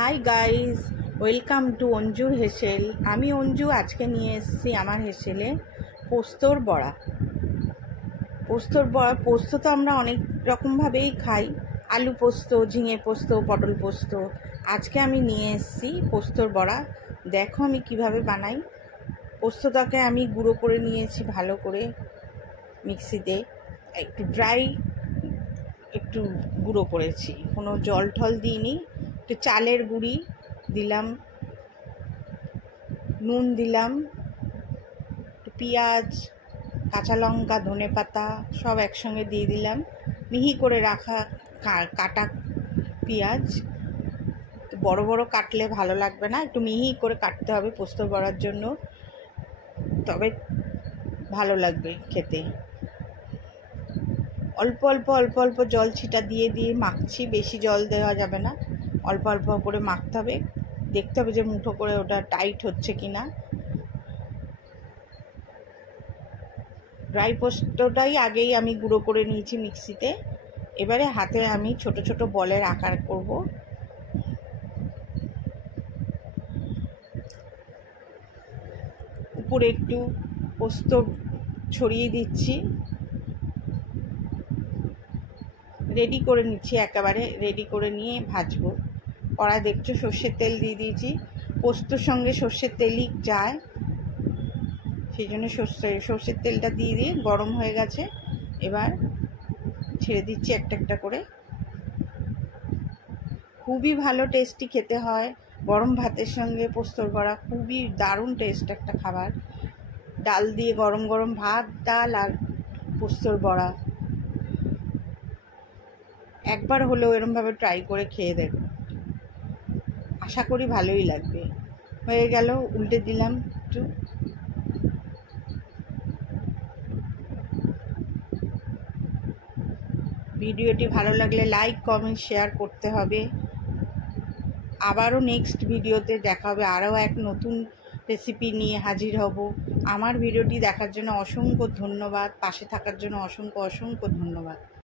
High guys, welcome to অঞ্জুর হেসেল। আমি অঞ্জু। আজকে নিয়ে এসেছি আমার হেসেলে পোস্তর বড়া। পোস্ত তো আমরা অনেক রকমভাবেই খাই, আলু পোস্ত, ঝিঙে পোস্ত, পটল পোস্ত। আজকে আমি নিয়ে এসেছি পোস্তর বড়া। দেখো আমি কিভাবে বানাই। পোস্তটাকে আমি গুঁড়ো করে নিয়েছি ভালো করে মিক্সিতে, একটু গুঁড়ো করেছি, কোনো জল টল দিইনি। একটু চালের গুঁড়ি দিলাম, নুন দিলাম, একটু পেঁয়াজ, কাঁচা লঙ্কা, ধনেপাতা সব একসঙ্গে দিয়ে দিলাম। মিহি করে রাখা কাটা পেঁয়াজ, বড় বড় কাটলে ভালো লাগবে না, একটু মিহি করে কাটতে হবে পোস্ত বড়ার জন্য, তবে ভালো লাগবে খেতে। অল্প অল্প অল্প অল্প জল ছিটা দিয়ে দিয়ে মাখছি, বেশি জল দেওয়া যাবে না, অল্প অল্প করে মাখতে হবে। দেখতে হবে যে মুঠো করে ওটা টাইট হচ্ছে কি না। ড্রাই পোস্তটাই আগেই আমি গুঁড়ো করে নিয়েছি মিক্সিতে। এবারে হাতে আমি ছোট ছোট বলের আকার করব। উপরে একটু পোস্ত ছড়িয়ে দিচ্ছি, রেডি করে নিচ্ছি, একেবারে রেডি করে নিয়ে ভাজবো। কড়াই দেখছো সর্ষের তেল দিয়ে দিয়েছি, পোস্তর সঙ্গে সর্ষের তেলই যায়, সেই জন্য সর্ষের তেলটা দিয়ে দিয়ে গরম হয়ে গেছে। এবার ছেড়ে দিচ্ছি একটা একটা করে। খুবই ভালো টেস্টি খেতে হয় গরম ভাতের সঙ্গে পোস্তর বড়া, খুবই দারুণ টেস্ট একটা খাবার। ডাল দিয়ে গরম গরম ভাত, ডাল আর পোস্তর বড়া একবার হলেও এরমভাবে ট্রাই করে খেয়ে দেখ, আশা করি ভালোই লাগবে। হয়ে গেল, উল্টে দিলাম একটু। ভিডিওটি ভালো লাগলে লাইক, কমেন্ট, শেয়ার করতে হবে। আবারও নেক্সট ভিডিওতে দেখা হবে, আরও এক নতুন রেসিপি নিয়ে হাজির হব। আমার ভিডিওটি দেখার জন্য অসংখ্য ধন্যবাদ, পাশে থাকার জন্য অসংখ্য অসংখ্য ধন্যবাদ।